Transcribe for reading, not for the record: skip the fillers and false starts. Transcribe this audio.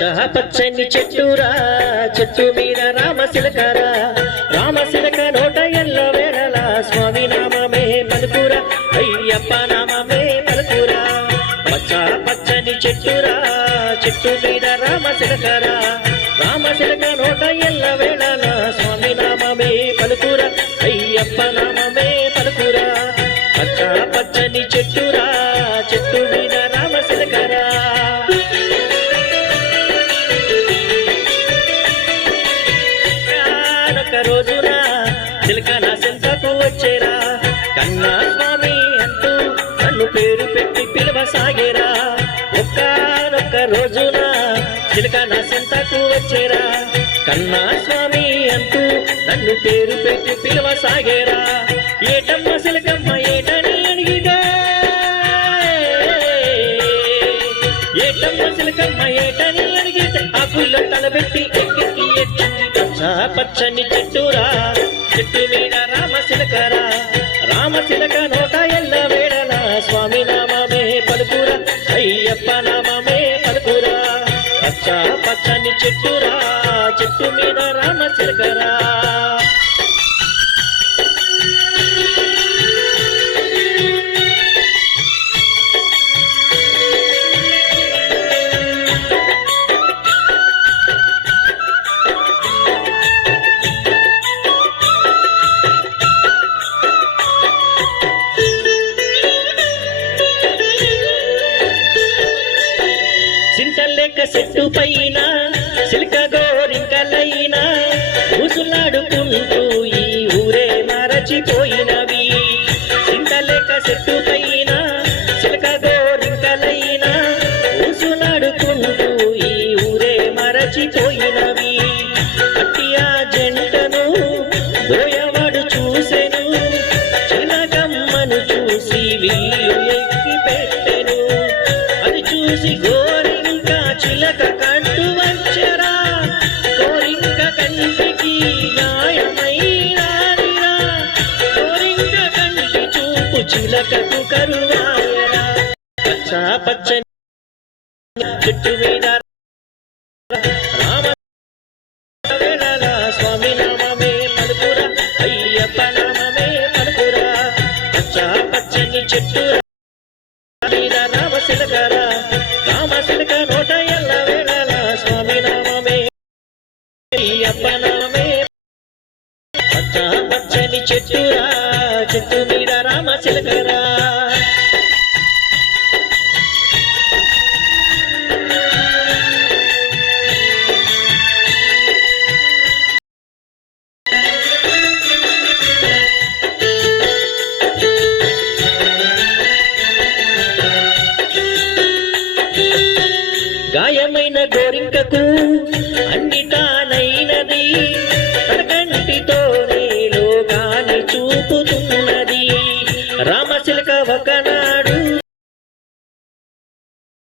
పచ్చని చెట్టురా చెట్టు మీద రామశిలకరా రామశిలక నోట ఎల్ల వేళలా స్వామి నామమే పలుకురా అయ్యప్ప నామమే పలుకురా పచ్చని చెట్టురా చెట్టు మీద రామశిలకరా రామశిలక నోట ఎల్ల వేళలా స్వామి నామమే పలుకురా అయ్యప్ప నామమే పలుకురా పచ్చని చెట్టురా చెట్టు మీద రామశిలకరా రోజున చిలక నా సెంతకు వచ్చేరా కన్నా స్వామి అంటూ నన్ను పేరు పెట్టి పిలవసాగేరా ఒక్కనొక్క రోజున చిలక నా సెంతకు వచ్చేరా కన్నా స్వామి అంటూ నన్ను పేరు పెట్టి పిలవసాగేరా ఏటమ్మ సిలకమ్మ ఏటని అడిగిగా ఏటమ్మ సిలకమ్మ ఏటని అడిగితే ఆ పుల్ల తలబెట్టి ఎక్కి పచ్చని చెట్టురా చెట్టు మీద రామశిలకరా రామశిలక నోట ఎల్ల వేళలా స్వామి నామమే పలుకురా అయ్యప్ప నామమే పలుకురా పచ్చని చెట్టురా చెట్టు మీద రామశిలకరా చెట్టు పైన సిల్క గోరింకలైన ఊసులాడుకుంటూ ఈ ఊరే మరచిపోయినవి చింతలేక చెట్టు పైన సిల్క గోరింకలైన ఊసులాడుకుంటూ ఈ ఊరే మరచిపోయినవి అట్టియా జంటను బోయవాడు చూసెను చిలకమ్మను చూసి వీలు ఎక్కి పెట్టెను అది చూసి చిలక కంటూ వచ్చరా కోరింక కంటికి గాయమైనానిరా కోరింక కంటి చూపు చిలకకు కరువాయరా పచ్చని చెట్టు మీద రామ వేళలా స్వామి నామమే పలుకురా అయ్యప్ప నామమే పలుకురా పచ్చని చెట్టు మీద రామశిలకరా రామశిలక నోట ఎల్ల వేళలా స్వామి నామమే అయ్యప్ప నామమే పచ్చని చెట్టురా చెట్టు మీద రామశిలకరా గాయమైన గోరింకకు అన్ని తానైనది తన కంటితో